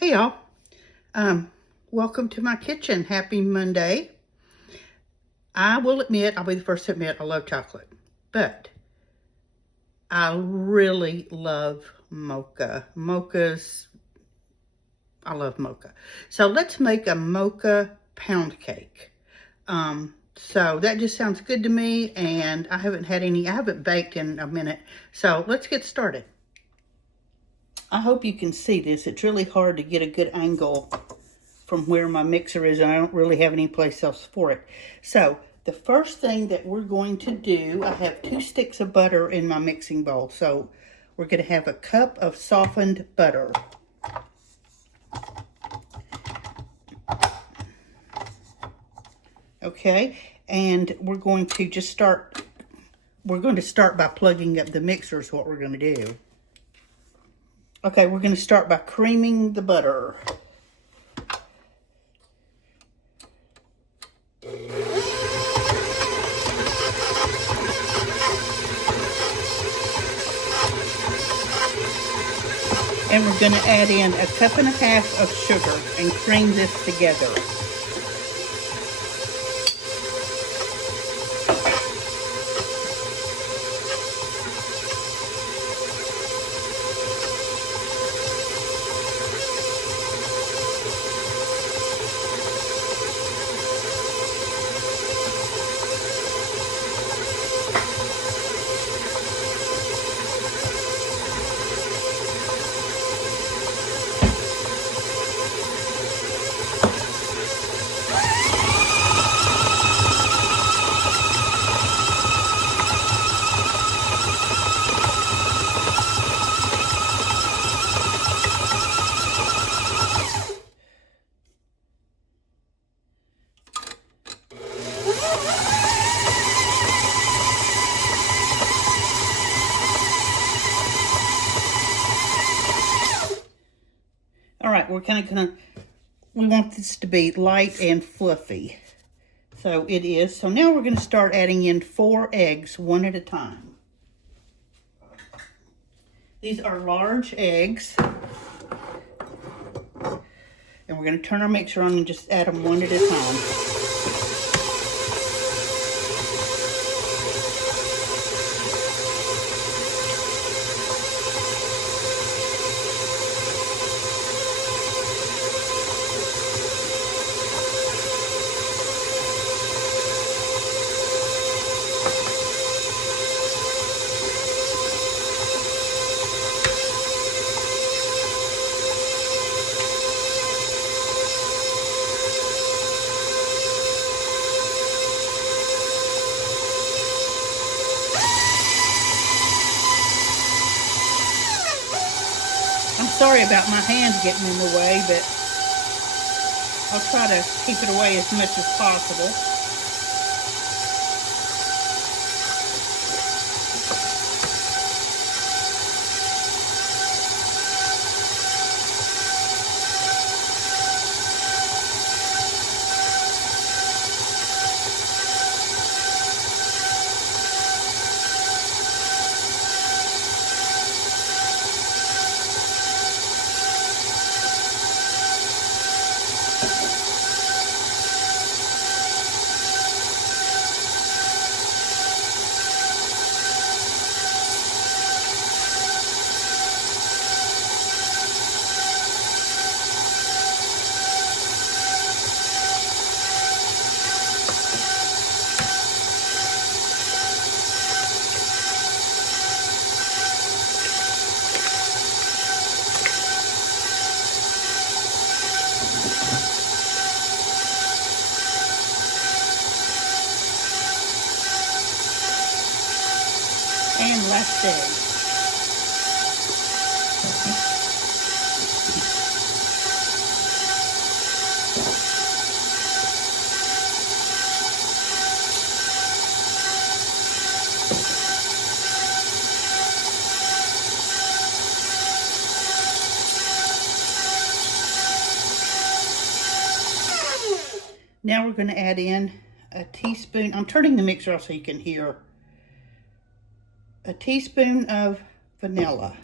Hey y'all, welcome to my kitchen. Happy Monday. I will admit, I'll be the first to admit, I love chocolate, but I really love mocha. I love mocha. So let's make a mocha pound cake. So that just sounds good to me, and I haven't baked in a minute. So let's get started. I hope you can see this. It's really hard to get a good angle from where my mixer is, and I don't really have any place else for it. So the first thing that we're going to do, I have 2 sticks of butter in my mixing bowl. So we're going to have a cup of softened butter. Okay, and we're going to start by plugging up the mixer is what we're going to do. Okay, we're going to start by creaming the butter. And we're going to add in 1.5 cups of sugar and cream this together. All right, we want this to be light and fluffy. So it is. So now we're going to start adding in 4 eggs, one at a time. These are large eggs. And we're going to turn our mixer on and just add them one at a time. I'm sorry about my hand getting in the way, but I'll try to keep it away as much as possible. And last egg. Now we're going to add in a teaspoon. I'm turning the mixer off so you can hear. A teaspoon of vanilla.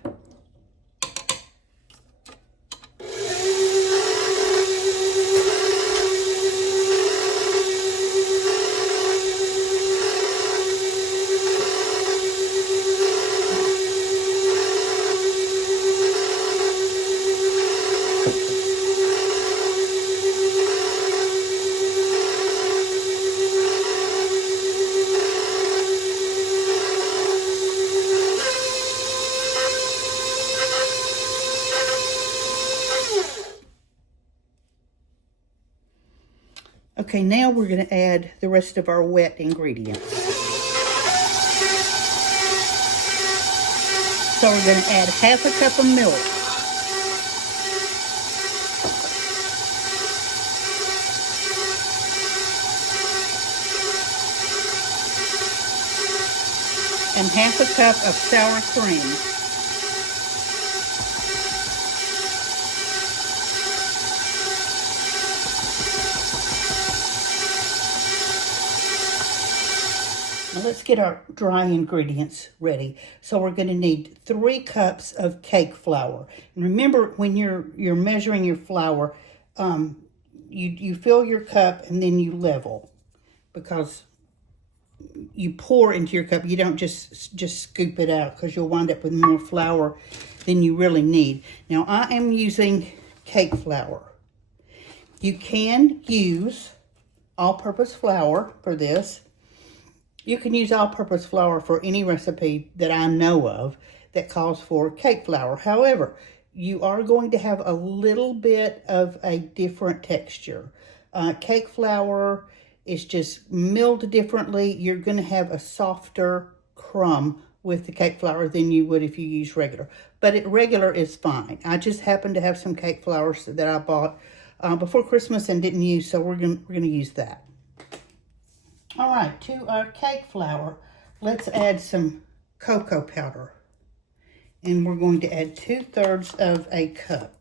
Okay, now we're going to add the rest of our wet ingredients. So we're going to add half a cup of milk. And half a cup of sour cream. Now let's get our dry ingredients ready. So we're going to need 3 cups of cake flour. And remember, when you're measuring your flour, you fill your cup and then you level, because you pour into your cup. You don't just scoop it out, because you'll wind up with more flour than you really need. Now I am using cake flour. You can use all-purpose flour for this. You can use all-purpose flour for any recipe that I know of that calls for cake flour. However, you are going to have a little bit of a different texture. Cake flour is just milled differently. You're going to have a softer crumb with the cake flour than you would if you use regular. But regular is fine. I just happen to have some cake flour that I bought before Christmas and didn't use, so we're gonna use that. All right, to our cake flour, let's add some cocoa powder. And we're going to add 2/3 of a cup.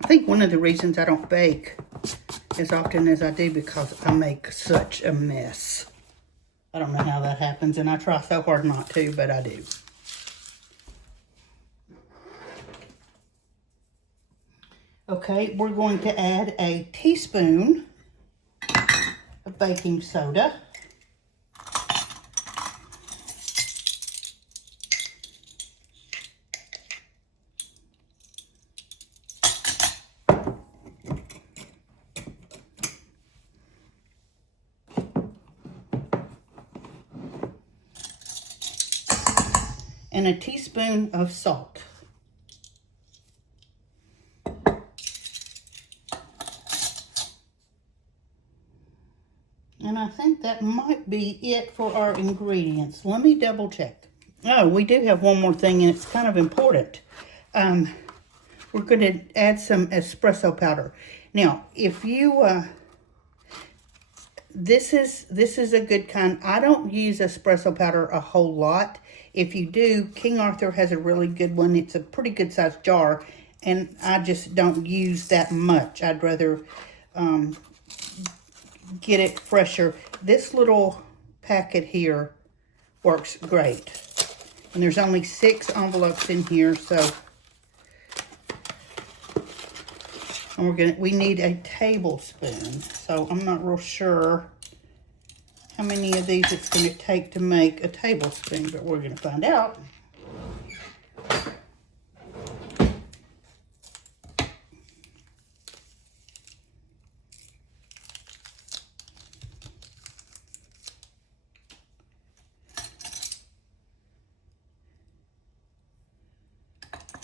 I think one of the reasons I don't bake as often as I do because I make such a mess. I don't know how that happens, and I try so hard not to, but I do. Okay, we're going to add a teaspoon of baking soda. And a teaspoon of salt. And I think that might be it for our ingredients. Let me double check. Oh, we do have one more thing, and it's kind of important. We're going to add some espresso powder. Now, if you, this is a good kind. I don't use espresso powder a whole lot. If you do, King Arthur has a really good one. It's a pretty good sized jar, and I just don't use that much. I'd rather get it fresher. This little packet here works great. And there's only 6 envelopes in here, so and we need a tablespoon. So I'm not real sure how many of these it's going to take to make a tablespoon, but we're going to find out.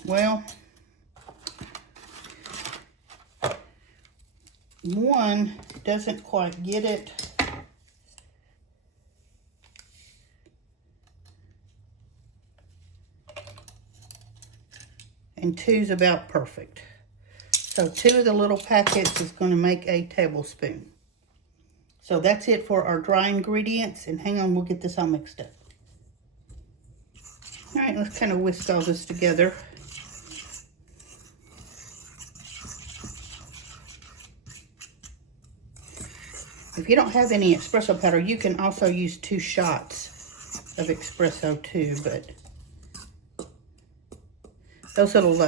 Well, one doesn't quite get it. And 2's about perfect. So 2 of the little packets is going to make a tablespoon. So that's it for our dry ingredients. And hang on, we'll get this all mixed up. All right, let's kind of whisk all this together. If you don't have any espresso powder, you can also use 2 shots of espresso too, but those little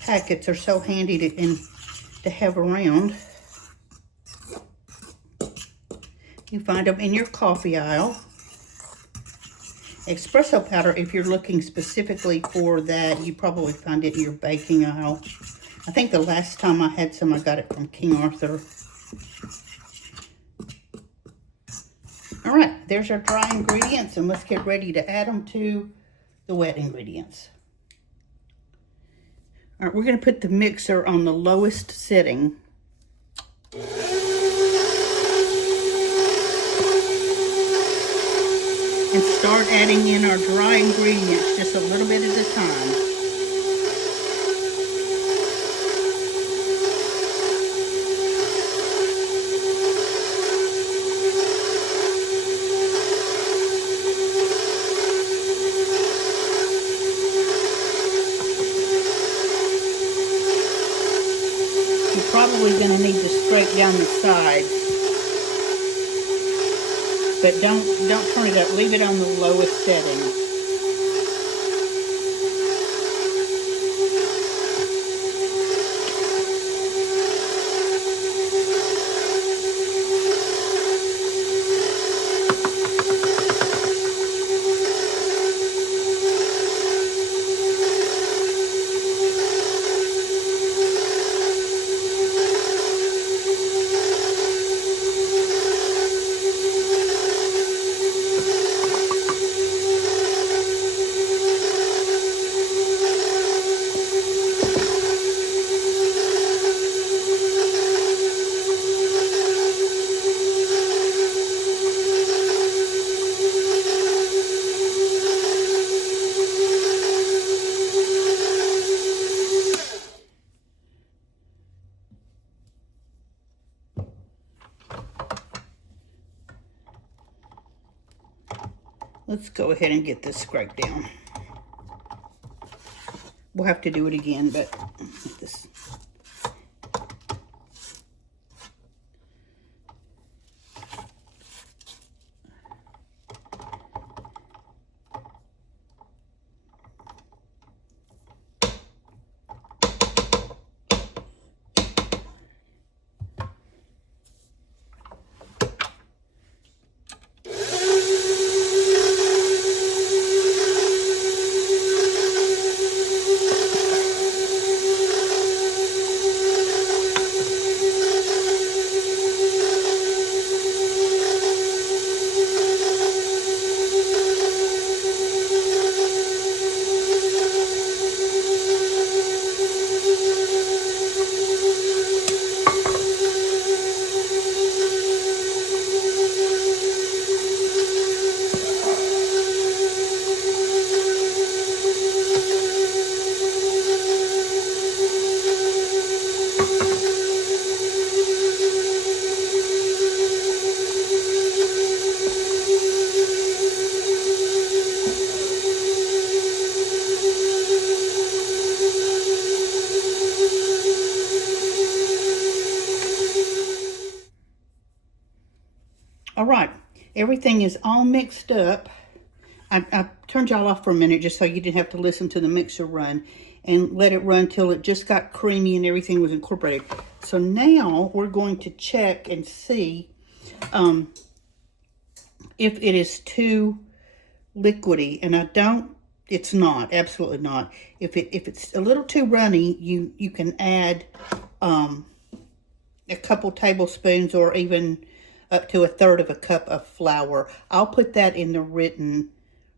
packets are so handy to to have around. You find them in your coffee aisle. Espresso powder, if you're looking specifically for that, you probably find it in your baking aisle. I think the last time I had some, I got it from King Arthur. All right, there's our dry ingredients, and let's get ready to add them to the wet ingredients. All right, we're going to put the mixer on the lowest setting. And start adding in our dry ingredients just a little bit at a time. You're probably going to need to scrape down the sides. But don't turn it up. Leave it on the lowest setting. Let's go ahead and get this scraped down. We'll have to do it again, but this. All right, everything is all mixed up. I turned y'all off for a minute just so you didn't have to listen to the mixer run, and let it run till it just got creamy and everything was incorporated. So now we're going to check and see if it is too liquidy, and it's not, absolutely not. If it's a little too runny, you can add a couple tablespoons or even up to 1/3 of a cup of flour. I'll put that in the written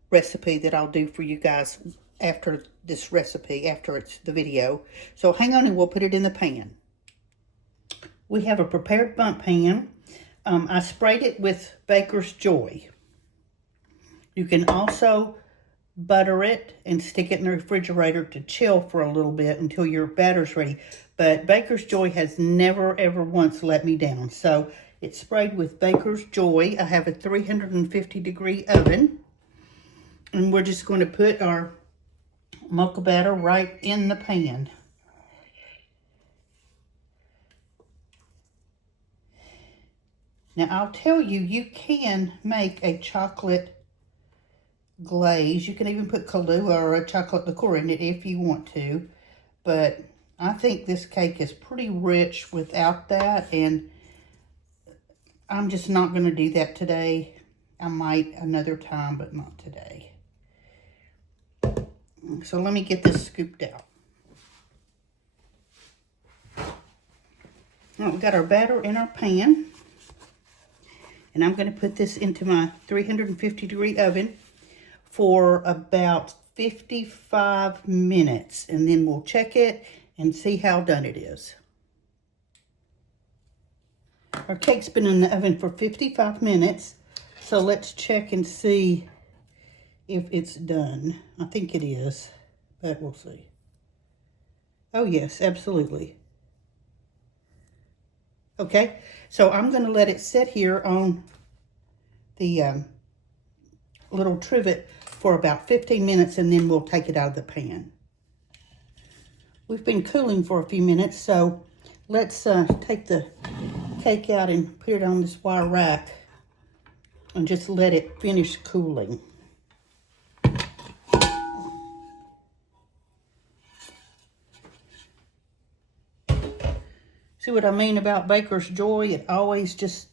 recipe that I'll do for you guys after this recipe, after it's the video. So hang on and we'll put it in the pan. We have a prepared Bundt pan. I sprayed it with Baker's Joy. You can also butter it and stick it in the refrigerator to chill for a little bit until your batter's ready. But Baker's Joy has never, ever once let me down. So it's sprayed with Baker's Joy. I have a 350-degree oven. And we're just going to put our mocha batter right in the pan. Now, I'll tell you, you can make a chocolate glaze. You can even put Kahlua or a chocolate liqueur in it if you want to. But I think this cake is pretty rich without that, and I'm just not going to do that today. I might another time, but not today. So let me get this scooped out. All right, we got our batter in our pan. And I'm going to put this into my 350-degree oven for about 55 minutes. And then we'll check it and see how done it is. Our cake's been in the oven for 55 minutes. So let's check and see if it's done. I think it is, but we'll see. Oh yes, absolutely. Okay, so I'm going to let it sit here on the little trivet for about 15 minutes, and then we'll take it out of the pan. We've been cooling for a few minutes, so let's take the cake out and put it on this wire rack and just let it finish cooling. See what I mean about baker's joy? It always just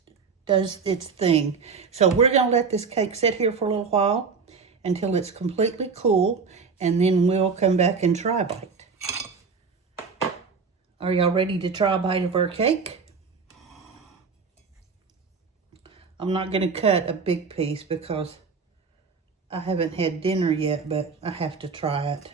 does its thing. So we're going to let this cake sit here for a little while until it's completely cool, and then we'll come back and try a bite. Are y'all ready to try a bite of our cake? I'm not going to cut a big piece because I haven't had dinner yet, but I have to try it.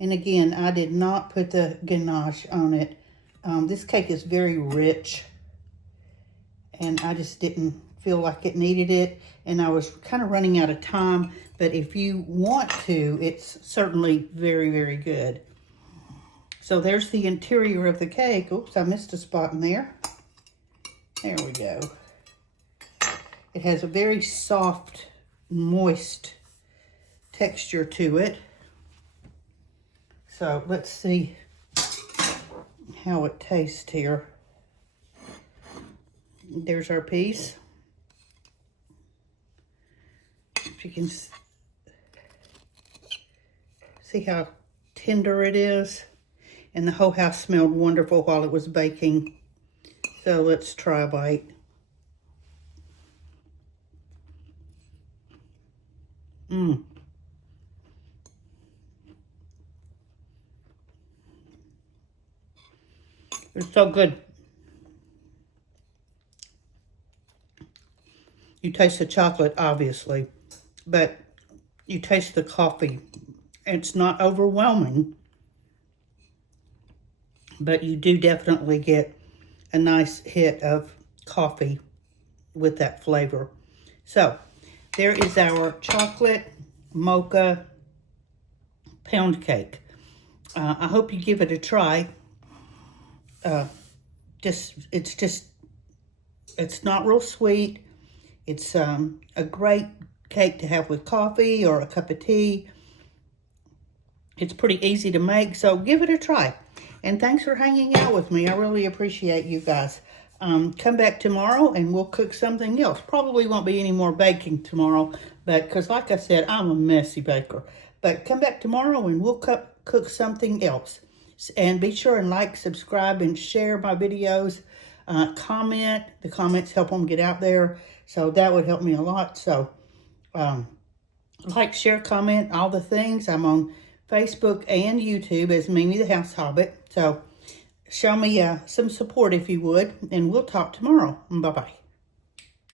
And again, I did not put the ganache on it. This cake is very rich, and I just didn't feel like it needed it, and I was kind of running out of time, but if you want to, it's certainly very, very good. So there's the interior of the cake. Oops, I missed a spot in there. There we go. It has a very soft, moist texture to it. So let's see how it tastes here. There's our piece. If you can see how tender it is. And the whole house smelled wonderful while it was baking. So let's try a bite. It's so good. You taste the chocolate, obviously, but you taste the coffee. It's not overwhelming, but you do definitely get a nice hit of coffee with that flavor. So, there is our chocolate mocha pound cake. I hope you give it a try. It's not real sweet. It's a great cake to have with coffee or a cup of tea. It's pretty easy to make, so give it a try. And thanks for hanging out with me. I really appreciate you guys. Come back tomorrow and we'll cook something else. Probably won't be any more baking tomorrow, but because like I said, I'm a messy baker. But come back tomorrow and we'll cook something else. And be sure and like, subscribe, and share my videos. Comment. The comments help them get out there. So that would help me a lot. So like, share, comment, all the things. I'm on Facebook and YouTube as Mimi the House Hobbit. So show me some support if you would. And we'll talk tomorrow. Bye-bye.